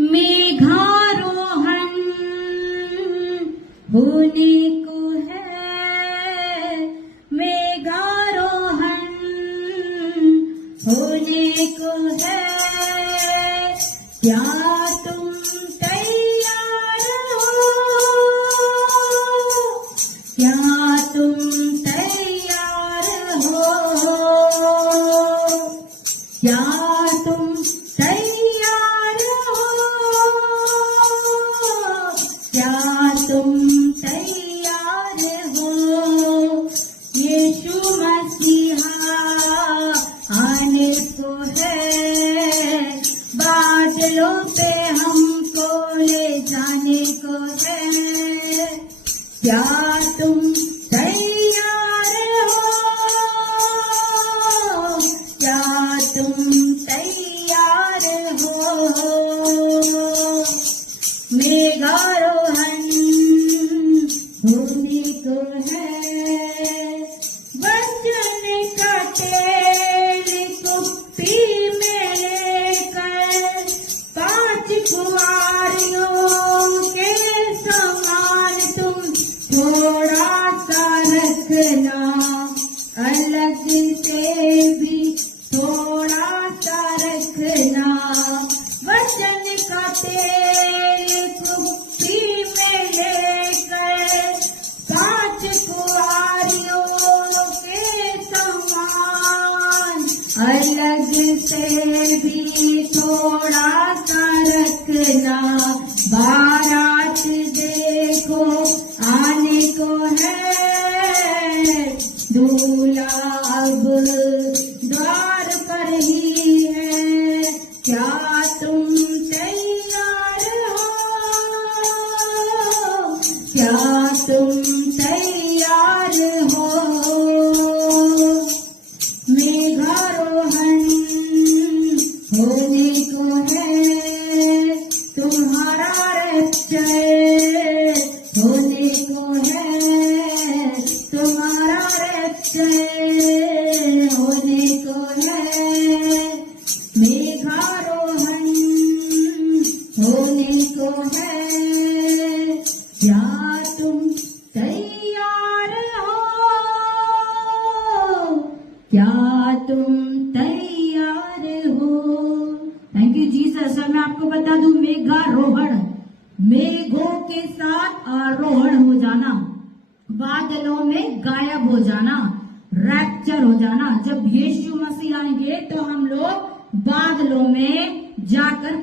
मेघारोहण होने को है, मेघारोहण होने को है। क्या तुम तैयार हो? क्या तुम तैयार हो? क्या तुम तैयार हो? क्या तुम तैयार हो? यीशु मसीहा आने को है, बादलों पे हमको ले जाने को है। क्या तुम तैयार हो? क्या तुम तैयार हो? मेघारोहण होने को है। वचन का तेल कुप्पी में लेकर 5 कुंवारियों के समान तुम थोड़ा सा रखना, अलग से भी थोड़ा सा रखना। वचन का तेल कुप्पी में लेकर 5 कुंवारियों के समान, अलग से भी थोड़ा सा रखना। बारात देखो आने को है, दूल्हा अब द्वार पर ही है। क्या तुम तैयार हो? क्या तुम तैयार हो? मेघारोहण होने को है, तुम्हारा रक्षय होने को है, तुम्हारा रक्षय होने को है। मेघारोहण होने को है। क्या तुम तैयार हो? क्या तुम तैयार हो? Thank you Jesus. मैं आपको बता दूं, मेघारोहण मेघों के साथ आरोहण हो जाना, बादलों में गायब हो जाना, रैप्चर हो जाना। जब यीशु मसीह आएंगे तो हम लोग बादलों में जाकर